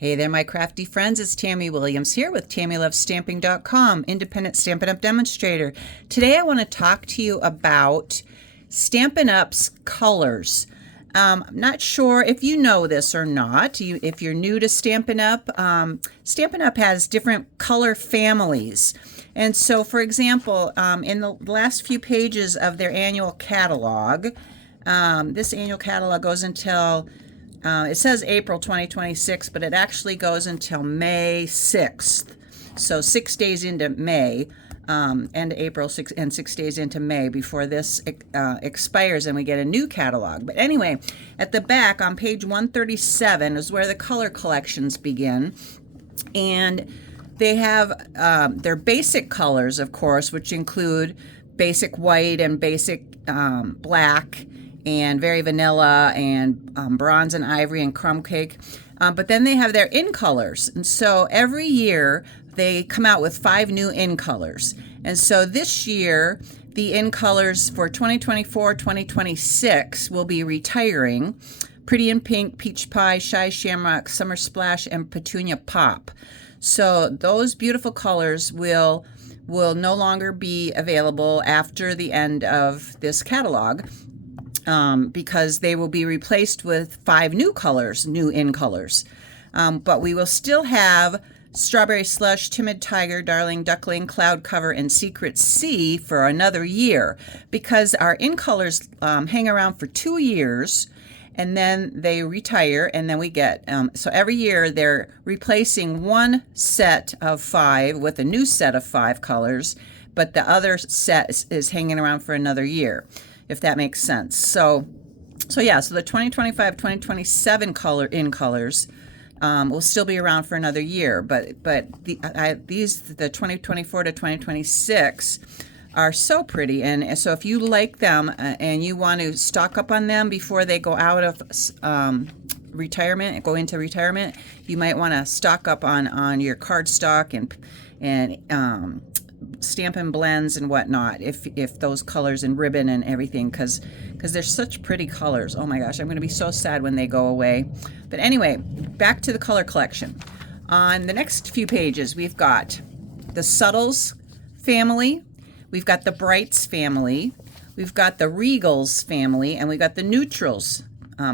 Hey there, my crafty friends. It's Tammy Williams here with TammyLovesStamping.com, independent Stampin' Up! Demonstrator. Today I want to talk to you about Stampin' Up's colors. I'm not sure if you know this or not. If you're new to Stampin' Up, Stampin' Up has different color families. And so, for example, in the last few pages of their annual catalog, this annual catalog goes until it says April 2026, but it actually goes until May 6th. So 6 days into May, and April 6 and 6 days into May before this expires and we get a new catalog. But anyway, at the back on page 137 is where the color collections begin. And they have their basic colors, of course, which include basic white and basic black, and very vanilla, and bronze and ivory and crumb cake. But then they have their in colors. And so every year they come out with 5 new in colors. And so this year, the in colors for 2024-2026 will be retiring. Pretty in Pink, Peach Pie, Shy Shamrock, Summer Splash, and Petunia Pop. So those beautiful colors will no longer be available after the end of this catalog. Because they will be replaced with 5 new colors, new in colors. But we will still have Strawberry Slush, Timid Tiger, Darling Duckling, Cloud Cover, and Secret Sea for another year, because our in colors hang around for 2 years, and then they retire, and then we get, so every year they're replacing one set of 5 with a new set of 5 colors, but the other set is hanging around for another year, if that makes sense. So the 2025-2027 colors will still be around for another year, but the 2024 to 2026 are so pretty, and so if you like them and you want to stock up on them before they go out of retirement, go into retirement, you might want to stock up on your cardstock and Stampin' Blends and whatnot, if those colors and ribbon and everything, because they're such pretty colors. Oh my gosh, I'm going to be so sad when they go away. But anyway, back to the color collection. On the next few pages, we've got the Subtles family, we've got the Brights family, we've got the Regals family, and we've got the Neutrals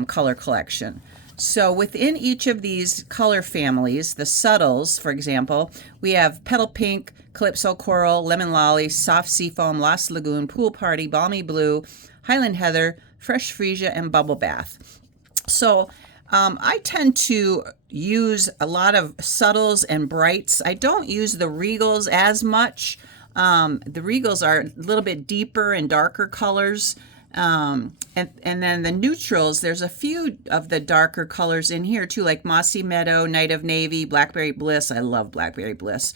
color collection. So within each of these color families, the Subtles, for example, we have Petal Pink, Calypso Coral, Lemon Lolly, Soft Seafoam, Lost Lagoon, Pool Party, Balmy Blue, Highland Heather, Fresh Freesia, and Bubble Bath. So I tend to use a lot of Subtles and Brights. I don't use the Regals as much. The Regals are a little bit deeper and darker colors. And then the Neutrals, there's a few of the darker colors in here too, like Mossy Meadow, Night of Navy, Blackberry Bliss. I love Blackberry Bliss.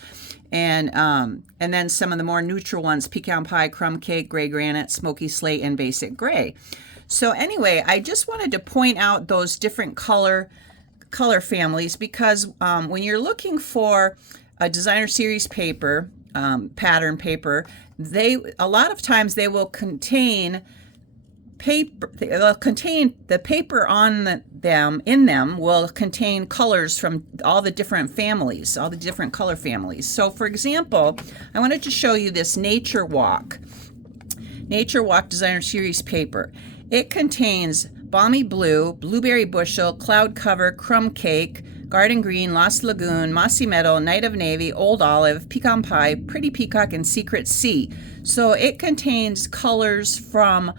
And then some of the more neutral ones, Pecan Pie, Crumb Cake, Gray Granite, Smoky Slate, and Basic Gray. So anyway, I just wanted to point out those different color families, because when you're looking for a designer series paper, pattern paper, a lot of times they will contain paper. They'll contain the paper on them will contain colors from all the different families, all the different color families. So for example, I wanted to show you this Nature Walk Designer Series paper. It contains Balmy Blue, Blueberry Bushel, Cloud Cover, Crumb Cake, Garden Green, Lost Lagoon, Mossy Meadow, Night of Navy, Old Olive, Pecan Pie, Pretty Peacock, and Secret Sea. So it contains colors from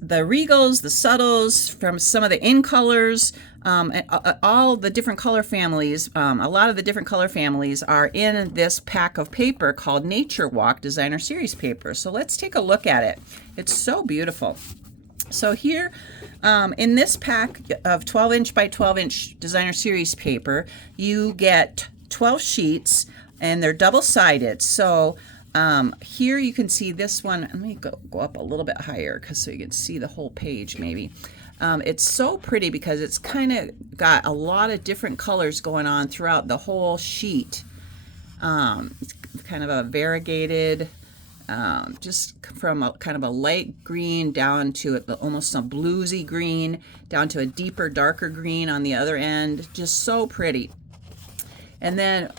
the Regals, the Subtles, from some of the in colors, all the different color families. A lot of the different color families are in this pack of paper called Nature Walk Designer Series paper. So let's take a look at it. It's so beautiful. So here, in this pack of 12-inch by 12-inch Designer Series paper, you get 12 sheets, and they're double-sided. So here you can see this one. Let me go up a little bit higher so you can see the whole page maybe. It's so pretty because it's kind of got a lot of different colors going on throughout the whole sheet. It's kind of a variegated just from a kind of a light green down to almost a bluesy green, down to a deeper, darker green on the other end. Just so pretty. And then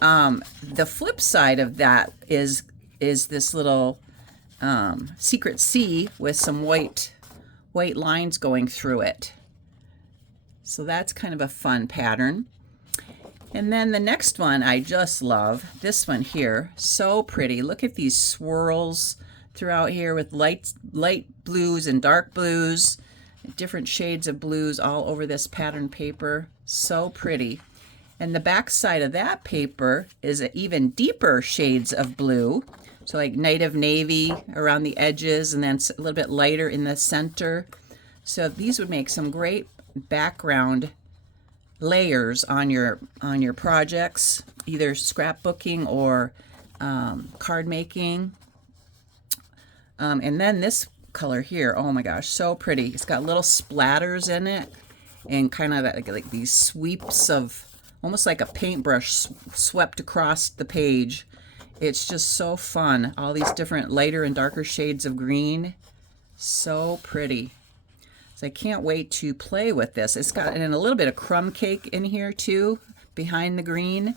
the flip side of that is this little secret C with some white lines going through it. So that's kind of a fun pattern. And then the next one I just love, this one here, so pretty. Look at these swirls throughout here with light blues and dark blues, different shades of blues all over this pattern paper. So pretty. And the back side of that paper is even deeper shades of blue. So like native navy around the edges and then a little bit lighter in the center. So these would make some great background layers on your projects, either scrapbooking or card making. And then this color here, oh my gosh, so pretty. It's got little splatters in it and kind of like these sweeps of almost like a paintbrush swept across the page. It's just so fun. All these different lighter and darker shades of green. So pretty. So I can't wait to play with this. It's got and a little bit of crumb cake in here too, behind the green.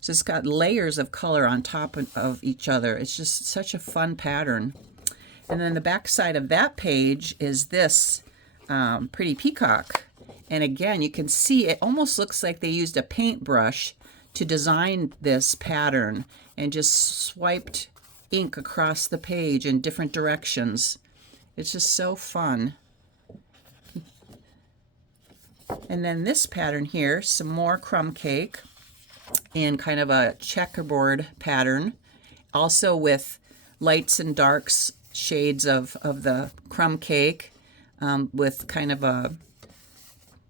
So it's got layers of color on top of each other. It's just such a fun pattern. And then the back side of that page is this pretty peacock. And again, you can see it almost looks like they used a paintbrush to design this pattern and just swiped ink across the page in different directions. It's just so fun. And then this pattern here, some more crumb cake and kind of a checkerboard pattern, also with lights and darks shades of the crumb cake, with kind of a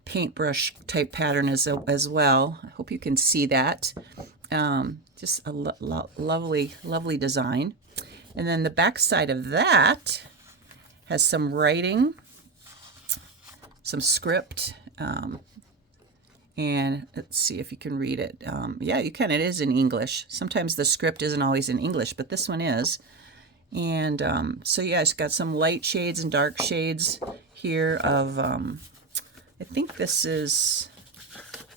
paintbrush type pattern as well. I hope you can see that. Just a lovely design. And then the back side of that has some writing, some script, and let's see if you can read it. Yeah, you can. It is in English. Sometimes the script isn't always in English, but this one is. And so yeah, it's got some light shades and dark shades here of, I think this is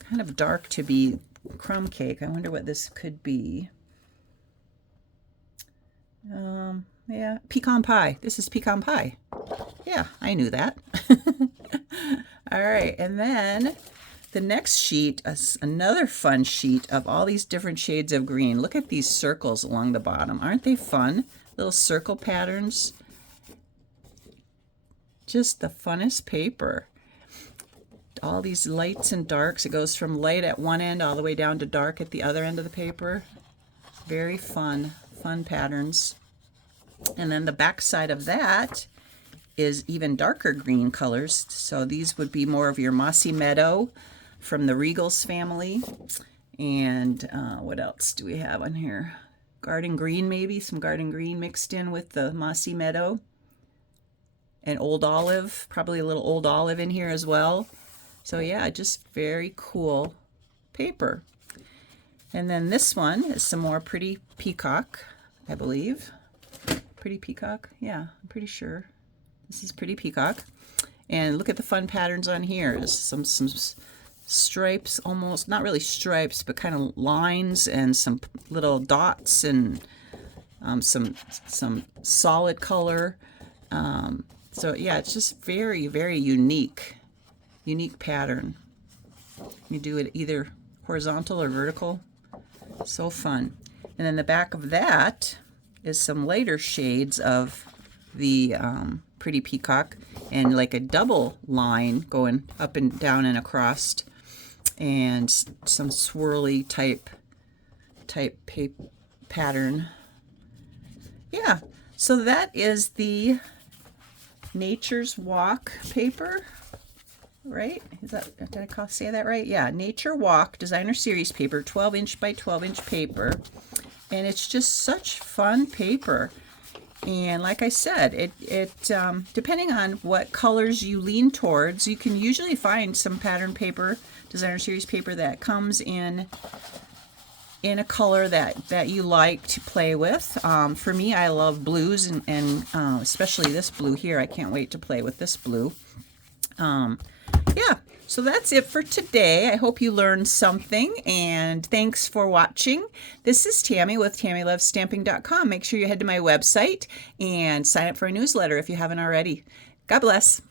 kind of dark to be crumb cake. I wonder what this could be. Yeah, pecan pie. This is pecan pie. Yeah, I knew that. All right, and then the next sheet is another fun sheet of all these different shades of green. Look at these circles along the bottom. Aren't they fun? Little circle patterns. Just the funnest paper. All these lights and darks. It goes from light at one end all the way down to dark at the other end of the paper. Very fun patterns. And then the back side of that is even darker green colors. So these would be more of your mossy meadow from the Regals family. And what else do we have on here? Garden green, maybe some garden green mixed in with the mossy meadow. And old olive, probably a little old olive in here as well. So yeah, just very cool paper. And then this one is some more pretty peacock, I believe. Pretty peacock? Yeah, I'm pretty sure. This is pretty peacock. And look at the fun patterns on here. There's some stripes, almost, not really stripes, but kind of lines and some little dots and some solid color. So yeah, it's just very, very unique pattern. You do it either horizontal or vertical. So fun. And then the back of that is some lighter shades of the pretty peacock and like a double line going up and down and across, and some swirly type pattern. Yeah, so that is the Nature's Walk paper, right? Did I say that right? Yeah, Nature Walk Designer Series paper, 12-inch by 12-inch paper. And it's just such fun paper. And like I said, it depending on what colors you lean towards, you can usually find some pattern paper, designer series paper that comes in in a color that you like to play with. For me, I love blues, and especially this blue here. I can't wait to play with this blue. Yeah, so that's it for today. I hope you learned something, and thanks for watching. This is Tammy with TammyLovesStamping.com. Make sure you head to my website and sign up for a newsletter if you haven't already. God bless.